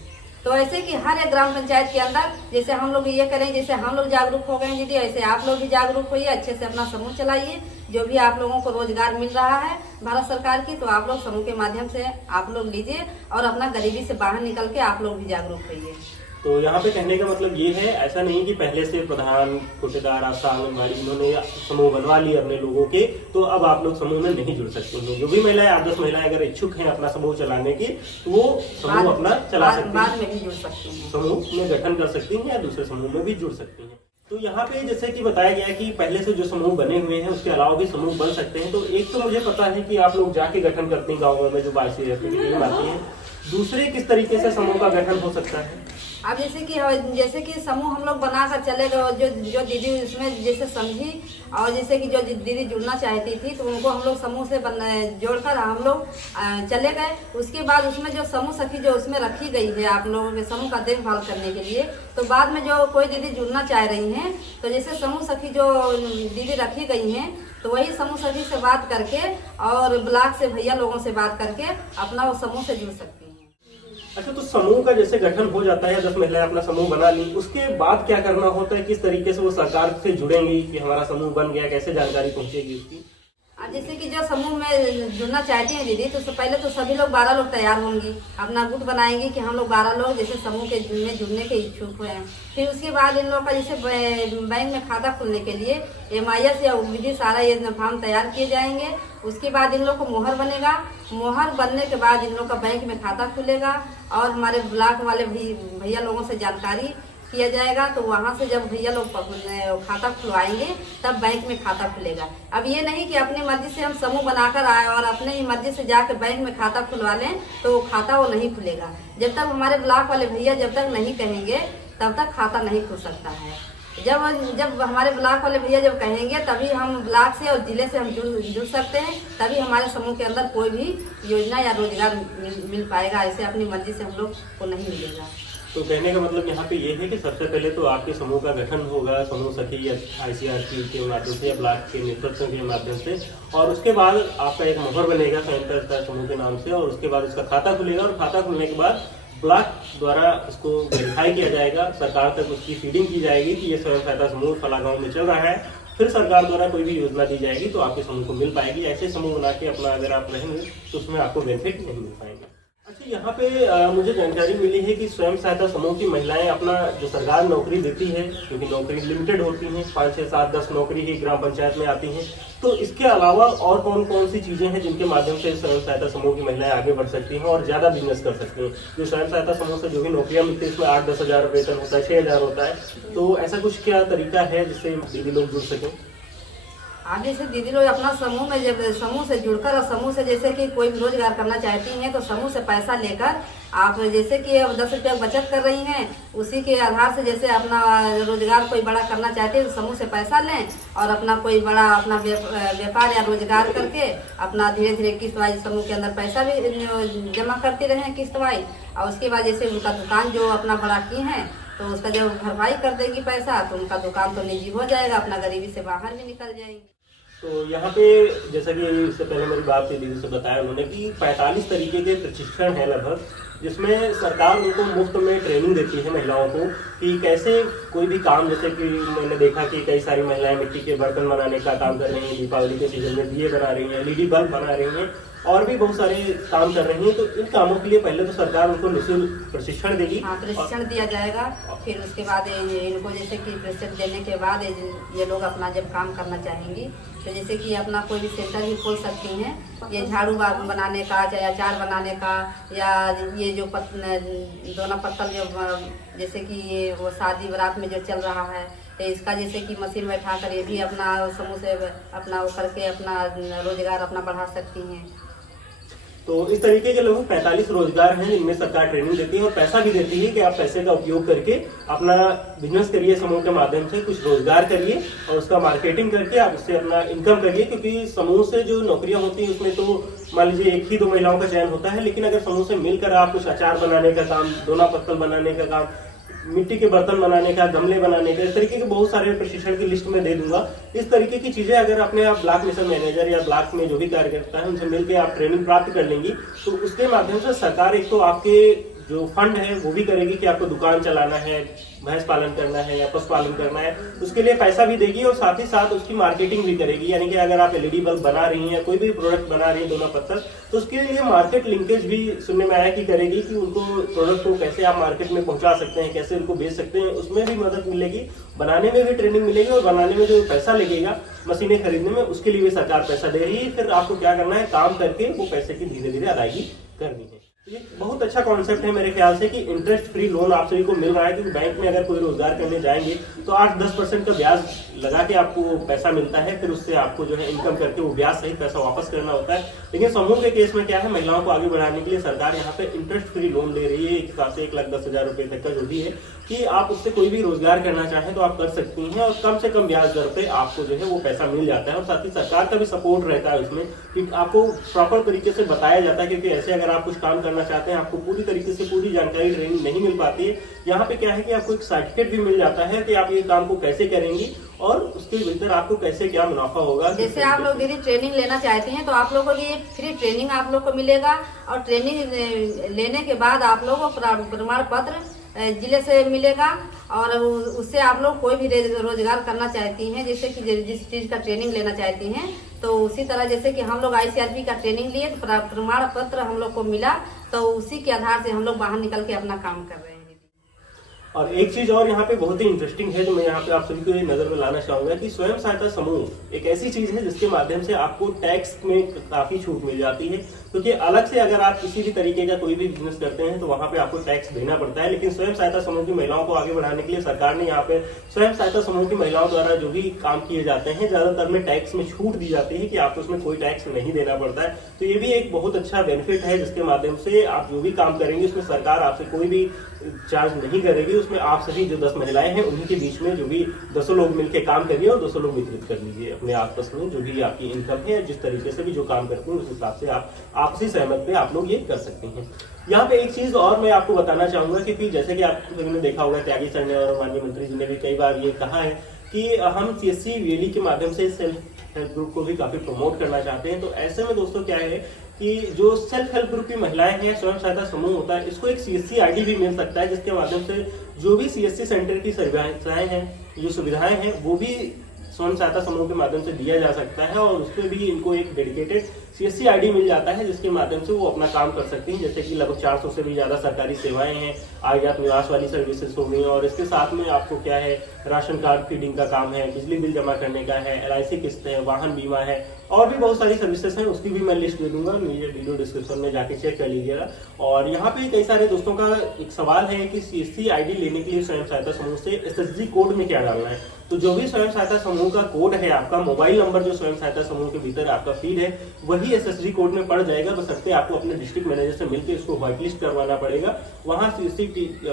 तो ऐसे कि हर एक ग्राम पंचायत के अंदर जैसे हम लोग ये करें, जैसे हम लोग जागरूक हो गए दीदी, ऐसे आप लोग भी जागरूक होइए, अच्छे से अपना समूह चलाइए। जो भी आप लोगों को रोजगार मिल रहा है भारत सरकार की, तो आप लोग समूह के माध्यम से आप लोग लीजिए और अपना गरीबी से बाहर निकल के आप लोग भी जागरूक होइए। तो यहाँ पे कहने का मतलब ये है, ऐसा नहीं कि पहले से प्रधान, ठेकेदार, आशा, आंगनबाड़ी इन्होंने समूह बनवा लिए अपने लोगों के, तो अब आप लोग समूह में नहीं जुड़ सकते हैं। जो भी महिलाएं, 8-10 महिलाएं अगर इच्छुक हैं अपना समूह चलाने की, तो वो समूह अपना चला सकती हैं, बाद में भी जुड़ सकती हैं, समूह में गठन कर सकती हैं या दूसरे समूह में भी जुड़ सकती हैं। तो यहाँ पे जैसे कि बताया गया कि पहले से जो समूह बने हुए हैं उसके अलावा भी समूह बन सकते हैं। तो एक तो मुझे पता है कि आप लोग जाके गठन करते हैं गाँव में, जो बासी रहती है आती है। दूसरे किस तरीके से समूह का गठन हो सकता है? अब जैसे कि समूह हम लोग बनाकर चले गए, जो दीदी उसमें जैसे समझी और जैसे कि जो दीदी जुड़ना चाहती थी तो उनको हम लोग समूह से जोड़कर हम लोग चले गए। उसके बाद उसमें जो समूह सखी जो उसमें रखी गई है आप लोगों के समूह का देखभाल करने के लिए, तो बाद में जो कोई दीदी जुड़ना चाह रही हैं तो जैसे समूह सखी जो दीदी रखी गई हैं तो वही समूह सखी से बात करके और ब्लॉक से भैया लोगों से बात करके अपना वो समूह से जुड़ सकती हैं। अच्छा, तो समूह का जैसे गठन हो जाता है, 10 महिलाएं अपना समूह बना ली, उसके बाद क्या करना होता है? किस तरीके से वो सरकार से जुड़ेंगी कि हमारा समूह बन गया, कैसे जानकारी पहुंचेगी उसकी? जैसे कि जो समूह में जुड़ना चाहती हैं दीदी, तो पहले तो सभी लोग 12 लोग तैयार होंगी, अपना गुट बनाएंगे कि हम लोग 12 लोग जैसे समूह के में जुड़ने के इच्छुक हुए हैं। फिर उसके बाद इन लोग का जैसे बैंक में खाता खुलने के लिए MIS या UBD सारा ये फॉर्म तैयार किए जाएंगे। उसके बाद इन लोग को मोहर बनेगा, मोहर बनने के बाद इन लोग का बैंक में खाता खुलेगा और हमारे ब्लॉक वाले भैया लोगों से जानकारी किया जाएगा। तो वहाँ से जब भैया लोग खाता खुलवाएंगे तब बैंक में खाता खुलेगा। अब ये नहीं कि अपनी मर्जी से हम समूह बनाकर आए और अपने ही मर्जी से जाकर बैंक में खाता खुलवा लें, तो खाता वो नहीं खुलेगा। जब तक हमारे ब्लॉक वाले भैया जब तक नहीं कहेंगे तब तक खाता नहीं खुल सकता है। जब हमारे ब्लॉक वाले भैया जब कहेंगे तभी हम ब्लॉक से और जिले से हम जुड़ सकते हैं, तभी हमारे समूह के अंदर कोई भी योजना या रोजगार मिल पाएगा। ऐसे अपनी मर्जी से हम लोग को नहीं मिलेगा। तो कहने का मतलब यहाँ पे ये है कि सबसे पहले तो आपके समूह का गठन होगा, समूह सखी या ICRC के माध्यम से या ब्लॉक के नेतृत्व के माध्यम से, और उसके बाद आपका एक मोहर बनेगा स्वयं समूह के नाम से, और उसके बाद उसका खाता खुलेगा और खाता खुलने के बाद ब्लॉक द्वारा उसको वेरीफाई किया जाएगा, सरकार तक उसकी फीडिंग की जाएगी कि ये स्वयं सहायता समूह फला गाँव में चल रहा है। फिर सरकार द्वारा कोई भी योजना दी जाएगी तो आपके समूह को मिल पाएगी। ऐसे समूह बना के अपना अगर आप रहेंगे तो उसमें आपको बेनिफिट नहीं मिल पाएंगे। अच्छा, यहाँ पे मुझे जानकारी मिली है कि स्वयं सहायता समूह की महिलाएं अपना जो सरकार नौकरी देती है, क्योंकि नौकरी लिमिटेड होती हैं, 5, 6, 7, 10 नौकरी ही ग्राम पंचायत में आती हैं, तो इसके अलावा और कौन कौन सी चीजें हैं जिनके माध्यम से स्वयं सहायता समूह की महिलाएं आगे बढ़ सकती हैं और ज्यादा बिजनेस कर सकती हैं? जो स्वयं सहायता समूह से जो भी नौकरियां मिलती है इसमें 8-10 हज़ार वेतन होता है, 6 हज़ार होता है, तो ऐसा कुछ क्या तरीका है जिससे दीदी लोग जुड़ सकें? आगे से दीदी लोग अपना समूह में जब समूह से जुड़कर और समूह से जैसे कि कोई भी रोजगार करना चाहती हैं तो समूह से पैसा लेकर आप जैसे कि अब 10 रुपया बचत कर रही हैं, उसी के आधार से जैसे अपना रोजगार कोई बड़ा करना चाहते हैं तो समूह से पैसा लें और अपना कोई बड़ा अपना व्यापार या रोजगार करके अपना धीरे धीरे किस्त वाइज समूह के अंदर पैसा भी जमा करते रहें किस्त वाइज। और उसके बाद जैसे उनका दुकान जो अपना बड़ा की है तो उसका जब भरपाई कर देगी पैसा तो उनका दुकान तो निजी हो जाएगा, अपना गरीबी से बाहर भी निकल जाएंगे। तो यहाँ पे जैसा कि इससे पहले मेरी बात थी दीदी से बताया उन्होंने कि 45 तरीके के प्रशिक्षण है लगभग, जिसमें सरकार उनको मुफ्त में ट्रेनिंग देती है महिलाओं को कि कैसे कोई भी काम, जैसे कि मैंने देखा कि कई सारी महिलाएं मिट्टी के बर्तन बनाने का काम कर रही हैं, दीपावली के सीजन में दिए बना रही हैं, LED बल्ब बना रही हैं और भी बहुत सारे काम कर रही हैं। तो इन कामों के लिए पहले तो सरकार उनको निःशुल्क प्रशिक्षण देगी। हाँ, प्रशिक्षण दिया जाएगा। फिर उसके बाद इनको जैसे कि प्रशिक्षण देने के बाद ये लोग अपना जब काम करना चाहेंगी तो जैसे कि अपना कोई भी सेंटर भी खोल सकती हैं, ये झाड़ू बनाने का, चाहे अचार बनाने का, या ये जो दोना पत्तल जो जैसे कि ये वो शादी बारात में जो चल रहा है तो इसका जैसे कि मशीन बैठा कर ये भी अपना समूह से अपना वो करके अपना रोजगार अपना बढ़ा सकती हैं। तो इस तरीके के लगभग 45 रोजगार हैं जिनमें सरकार ट्रेनिंग देती है और पैसा भी देती है कि आप पैसे का उपयोग करके अपना बिजनेस करिए, समूह के माध्यम से कुछ रोजगार करिए और उसका मार्केटिंग करके आप उससे अपना इनकम करिए। क्योंकि समूह से जो नौकरियां होती हैं उसमें तो मान लीजिए 1 ही 2 महिलाओं का चयन होता है, लेकिन अगर समूह से मिलकर आप कुछ अचार बनाने का काम, दोना पत्तल बनाने का काम, मिट्टी के बर्तन बनाने का, गमले बनाने का, इस तरीके के बहुत सारे प्रशिक्षण की लिस्ट में दे दूंगा। इस तरीके की चीजें अगर अपने आप ब्लॉक मिशन मैनेजर या ब्लॉक में जो भी कार्यकर्ता है उनसे मिलकर आप ट्रेनिंग प्राप्त कर लेंगी तो उसके माध्यम से सरकार एक तो आपके जो फंड है वो भी करेगी कि आपको दुकान चलाना है, भैंस पालन करना है या पशु पालन करना है, उसके लिए पैसा भी देगी और साथ ही साथ उसकी मार्केटिंग भी करेगी। यानी कि अगर आप LED बल्ब बना रही हैं, कोई भी प्रोडक्ट बना रही है दोना पत्थर, तो उसके लिए मार्केट लिंकेज भी सुनने में आया कि करेगी कि उनको प्रोडक्ट को कैसे आप मार्केट में पहुंचा सकते हैं, कैसे उनको बेच सकते हैं, उसमें भी मदद मिलेगी, बनाने में भी ट्रेनिंग मिलेगी और बनाने में जो पैसा लगेगा मशीनें खरीदने में उसके लिए भी सरकार पैसा दे रही है। फिर आपको क्या करना है, काम करके वो पैसे की धीरे धीरे अदायगी करनी है। ये बहुत अच्छा कॉन्सेप्ट है मेरे ख्याल से कि इंटरेस्ट फ्री लोन आप सभी को मिल रहा है। क्योंकि बैंक में अगर कोई रोजगार करने जाएंगे तो 8-10% का ब्याज लगा के आपको पैसा मिलता है, फिर उससे आपको जो है इनकम करके वो ब्याज सहित पैसा वापस करना होता है। लेकिन समूह के केस में क्या है, महिलाओं को आगे बढ़ाने के लिए सरकार यहाँ पे इंटरेस्ट फ्री लोन दे रही है, एक हिसाब से 1,10,000 रुपए तक का जो भी है कि आप उससे कोई भी रोजगार करना चाहें तो आप कर सकती हैं और कम से कम ब्याज दर पे आपको जो है वो पैसा मिल जाता है। और साथ ही सरकार का भी सपोर्ट रहता है उसमें कि आपको प्रॉपर तरीके से बताया जाता है। क्योंकि ऐसे अगर आप कुछ काम करना चाहते हैं, आपको पूरी तरीके से पूरी जानकारी ट्रेनिंग नहीं मिल पाती है, यहाँ पे क्या है कि आपको एक सर्टिफिकेट भी मिल जाता है कि आप ये काम को कैसे करेंगी और उसके भीतर आपको कैसे क्या मुनाफा होगा। जैसे आप लोग दीदी ट्रेनिंग लेना चाहते हैं तो आप लोगों को ये फ्री ट्रेनिंग आप लोग को मिलेगा और ट्रेनिंग लेने के बाद आप लोगों को प्रमाण पत्र जिले से मिलेगा और उससे आप लोग कोई भी रोजगार करना चाहती हैं, जैसे कि जिस चीज का ट्रेनिंग लेना चाहती हैं तो उसी तरह जैसे कि हम लोग ICRP का ट्रेनिंग लिए तो प्रमाण पत्र हम लोग को मिला तो उसी के आधार से हम लोग बाहर निकल के अपना काम कर रहे हैं। और एक चीज और यहाँ पे बहुत ही इंटरेस्टिंग है जो मैं यहाँ पे आप सभी को नजर में लाना चाहूंगा कि स्वयं सहायता समूह एक ऐसी चीज है जिसके माध्यम से आपको टैक्स में काफी छूट मिल जाती है। क्योंकि अलग से अगर आप किसी भी तरीके का कोई भी बिजनेस करते हैं तो वहां पे आपको टैक्स देना पड़ता है, लेकिन स्वयं सहायता समूह की महिलाओं को आगे बढ़ाने के लिए सरकार ने यहाँ पे स्वयं सहायता समूह की महिलाओं द्वारा जो भी काम किए जाते हैं ज्यादातर में टैक्स में छूट दी जाती है कि आपको उसमें कोई टैक्स नहीं देना पड़ता है। तो ये भी एक बहुत अच्छा बेनिफिट है जिसके माध्यम से आप जो भी काम करेंगे उसमें सरकार आपसे कोई भी चार्ज नहीं करेगी। उसमें आप सभी जो 10 महिलाएं हैं उन्हीं के बीच में जो भी 200 लोग मिलकर काम करिए और 200 लोग वितरित कर लीजिए अपने आपस में जो भी आपकी इनकम है, जिस तरीके से भी जो काम करते हैं उस हिसाब से आप आपसी सहमत पे आप लोग ये कर सकते हैं। यहाँ पे एक चीज और मैं आपको बताना चाहूंगा क्योंकि जैसे कि आप सभी ने देखा होगा त्यागी सर ने और माननीय मंत्री जी ने भी कई बार ये कहा है कि हम CSC VLE के माध्यम से सेल्फ हेल्प ग्रुप को भी काफी प्रमोट करना चाहते हैं। तो ऐसे में दोस्तों क्या है कि जो सेल्फ हेल्प ग्रुप की महिलाएं हैं, स्वयं सहायता समूह होता है, इसको एक CSC ID भी मिल सकता है जिसके माध्यम से जो भी CSC सेंटर की सुविधाएं हैं, जो सुविधाएं हैं वो भी स्वयं सहायता समूह के माध्यम से दिया जा सकता है और उसमें भी इनको एक डेडिकेटेड CSC ID मिल जाता है, जिसके माध्यम से वो अपना काम कर सकते हैं। जैसे कि लगभग 400 से भी ज्यादा सरकारी सेवाएं हैं, आयात निवास वाली सर्विसेज हो गई, और इसके साथ में आपको क्या है, राशन कार्ड फीडिंग का काम है, बिजली बिल जमा करने का है, LIC किस्त है, वाहन बीमा है, और भी बहुत सारी सर्विसेज हैं। उसकी भी मैं लिस्ट दे दूंगा, नीचे वीडियो डिस्क्रिप्शन में जाके चेक कर लीजिएगा। और यहाँ पे कई सारे दोस्तों का एक सवाल है कि CSC ID लेने के लिए स्वयं सहायता समूह से SSG कोड में क्या डालना है। तो जो भी स्वयं सहायता समूह का कोड है, आपका मोबाइल नंबर जो स्वयं सहायता समूह के भीतर आपका फीड है, वही SSG कोड में पड़ जाएगा। बशर्ते आपको अपने डिस्ट्रिक्ट मैनेजर से मिलकर इसको व्हाइट लिस्ट करवाना पड़ेगा। वहां CSC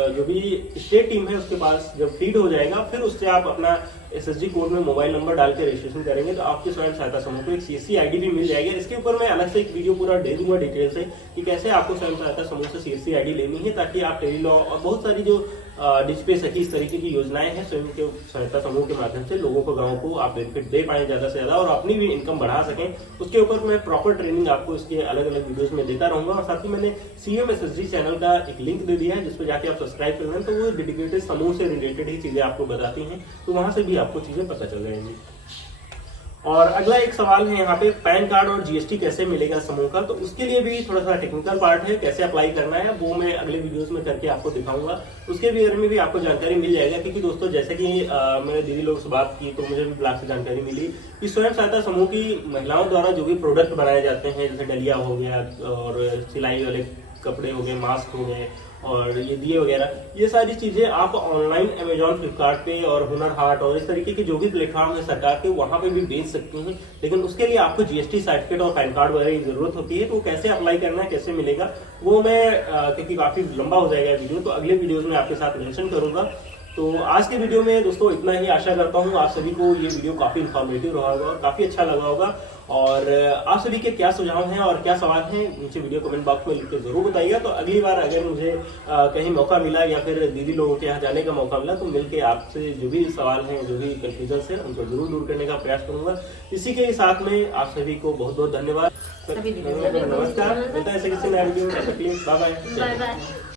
जो भी स्टेट टीम है उसके पास जब फीड हो जाएगा, फिर उससे आप अपना SSG कोड में मोबाइल नंबर डाल के रजिस्ट्रेशन करेंगे, तो आपके स्वयं सहायता समूह को एक CSC ID भी मिल जाएगा। इसके ऊपर मैं अलग से एक वीडियो पूरा दे दूंगा डिटेल से कि कैसे आपको स्वयं सहायता समूह से CSC ID लेनी है, ताकि आप टेलीलॉ और बहुत सारी जो डिजिपे सखी इस तरीके की योजनाएं हैं स्वयं के सहायता समूह के माध्यम से लोगों को, गाँव को आप बेनिफिट दे पाए ज्यादा से ज्यादा, और अपनी भी इनकम बढ़ा सकें। उसके ऊपर मैं प्रॉपर ट्रेनिंग आपको इसके अलग अलग वीडियोस में देता रहूंगा। और साथ ही मैंने CM SSG चैनल का एक लिंक दे दिया है, जिस पर जाके आप सब्सक्राइब कर लें, तो वो डेडिकेटेड समूह से रिलेटेड ही चीजें आपको बताती हैं, तो वहां से भी आपको चीजें पता चल जाएंगी। और अगला एक सवाल है यहाँ पे, पैन कार्ड और GST कैसे मिलेगा समूह का, तो उसके लिए भी थोड़ा सा टेक्निकल पार्ट है, कैसे अप्लाई करना है वो मैं अगले वीडियोस में करके आपको दिखाऊंगा। उसके बारे में भी आपको जानकारी मिल जाएगा, क्योंकि दोस्तों जैसे कि मैंने दीदी लोग से बात की, तो मुझे भी ब्लॉग से जानकारी मिली कि स्वयं सहायता समूह की महिलाओं द्वारा जो भी प्रोडक्ट बनाए जाते हैं, जैसे डलिया हो गया और सिलाई वाले कपड़े हो गए, मास्क हो गए और ये दिए वगैरह, ये सारी चीजें आप ऑनलाइन अमेजॉन, फ्लिपकार्ट पे और हुनर हाट और इस तरीके के जो भी प्लेटफॉर्म है सरकार के, वहां पे भी बेच सकती हैं। लेकिन उसके लिए आपको GST सर्टिफिकेट और पैन कार्ड वगैरह की जरूरत होती है। तो कैसे अप्लाई करना है, कैसे मिलेगा, वो मैं क्योंकि काफी लंबा हो जाएगा वीडियो, तो अगले वीडियोज में आपके साथ मेंशन करूंगा। तो आज के वीडियो में दोस्तों इतना ही। आशा करता हूँ आप सभी को ये वीडियो काफी इन्फॉर्मेटिव रहा होगा और काफी अच्छा लगा होगा। और आप सभी के क्या सुझाव हैं और क्या सवाल हैं, मुझे वीडियो कमेंट बॉक्स में लिख के जरूर बताइएगा। तो अगली बार अगर मुझे कहीं मौका मिला या फिर दीदी लोगों के यहाँ जाने का मौका मिला, तो मिलके आपसे जो भी सवाल हैं, जो भी कंफ्यूजन है, उनको जरूर दूर करने का प्रयास करूंगा। इसी के साथ में आप सभी को बहुत बहुत धन्यवाद, नमस्कार। मिलता है ऐसे किसी नए वीडियो में, बाय बाय।